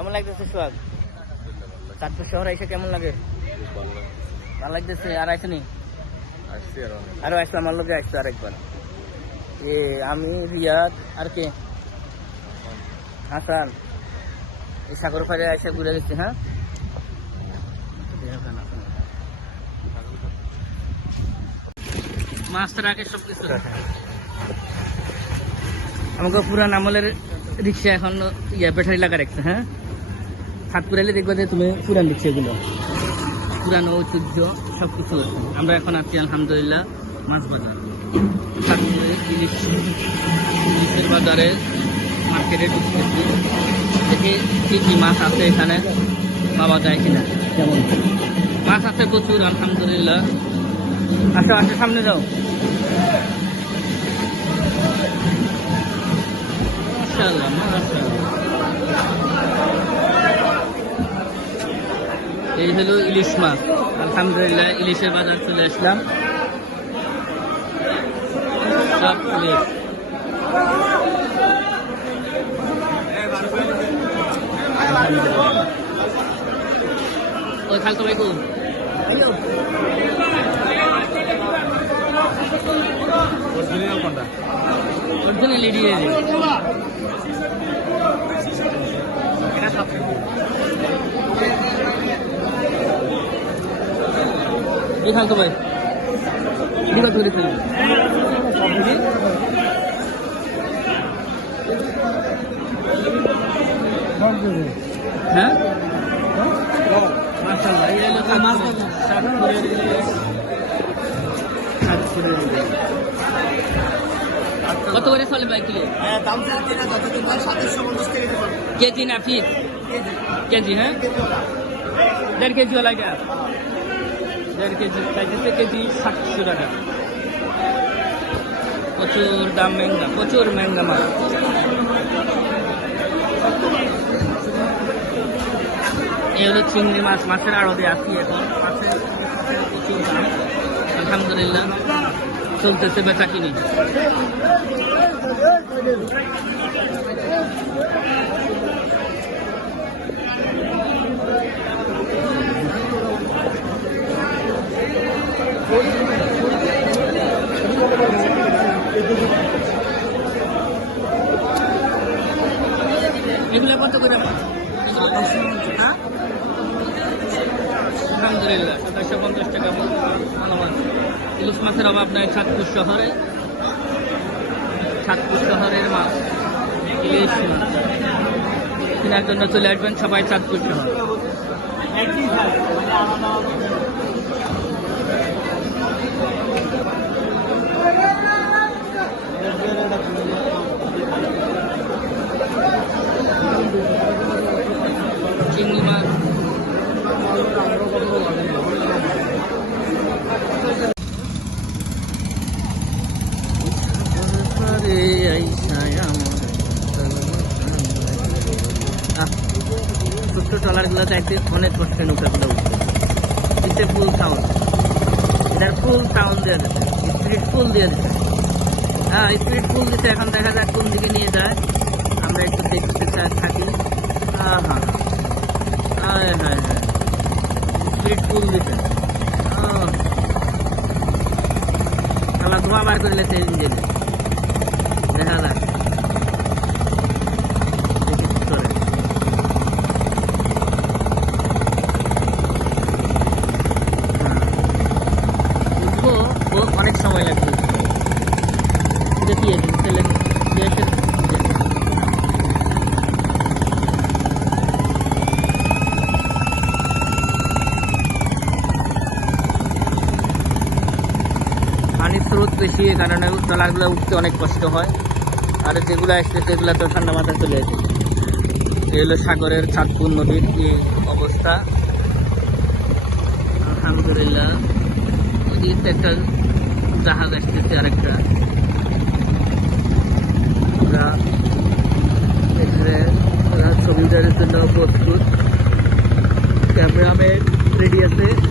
কেমন লাগতেছে সোহাগ? চাঁদপুর শহরে এসে কেমন লাগে? ভালো লাগতেছে আর আসেনি? আরও আসলে আমার লোকে আসতো আরেকবার। এ আমি রিয়াদ আর কে? হাসান। এই সাগর পাড়ে এসে ঘুরে গেছি হ্যাঁ? মাছ রাখে সব কিছু আমাকে পুরান আমলের রিক্সা এখন ইয়া ব্যাটারি লাগা রাখছে হ্যাঁ? হাত পুরাইলে দেখবে যে তুমি পুরান রিক্সা এগুলো। পুরানো ঐতিহ্য সব কিছু আছে। আমরা এখন আছি আলহামদুলিল্লাহ মাছ বাজার। সাতপুরে ইলিশ ইলিশের বাজারে মার্কেটে ঢুকতেছি। দেখি কি কি মাছ আছে এখানে পাওয়া যায় কিনা। যেমন মাছ আছে প্রচুর আলহামদুলিল্লাহ। আসো আসো সামনে যাও। মাশাআল্লাহ, মাশাআল্লাহ। এই হলো ইলিশ মাছ। আলহামদুলিল্লাহ ইলিশের বাজার চলে আসলাম। সব। আলহামদুলিল্লাহ। ওই খালতো ভাই কোন ভাই? হ্যাঁ। কত করে চলে ভাই কিলো? কেজি না ফিট কেজি হ্যাঁ? দেড় কেজি ওলা গা দেড় কেজি চাইতেছে কেজি সাতশো টাকা। প্রচুর দাম মেঙ্গা প্রচুর মেঙ্গা মাছ এই হলো চিংড়ি মাছ, মাছের আড়তে আছি এখন। মাছের প্রচুর দাম, আলহামদুলিল্লাহ। চলতেছে বেচা কিনি। এগুলো কত করে? হ্যাঁ? আলহামদুলিল্লাহ, সাতাশশো পঞ্চাশ টাকা ধন্যবাদ ইলিশ মাছের অভাব নাই চাঁদপুর শহরে। চাঁদপুর শহরের মাছ, ইলিশ মাছ। কেনার জন্য চলে আসবেন সবাই চাঁদপুর শহর। ছোট্ট ট্রলারগুলো চাইতে অনেক কষ্টে নৌকাগুলো উঠছে ফুল সাউন্ড এটার ফুল সাউন্ড দিয়ে দিচ্ছে স্পিড ফুল দিয়ে দিচ্ছে হ্যাঁ স্পিড ফুল দিচ্ছে এখন দেখা যাক কোন দিকে নিয়ে যায় আমরা একটু দেখতে থাকি হ্যাঁ হ্যাঁ হ্যাঁ হ্যাঁ হ্যাঁ। স্পিড ফুল দিচ্ছে আবার ধোঁয়া বার করে লেছে ইঞ্জিনে দেখা যাক দেখি কি করে। উঠবো ও অনেক সময় লাগবে এটা কি আছে ছেলে গ্যাসের পানির স্রোত বেশি এ কারণে ট্রলারগুলো উঠতে অনেক কষ্ট হয়। আর যেগুলো আসছে, সেগুলো তো ঠান্ডা মাথায় চলে আসে এই হলো সাগরের চাঁদপুর নদীর কি অবস্থা? আলহামদুলিল্লাহ। একটা জাহাজ আসতেছে আরেকটা। দেওয়ার জন্য প্রস্তুত। ক্যামেরাম্যান রেডি আছে।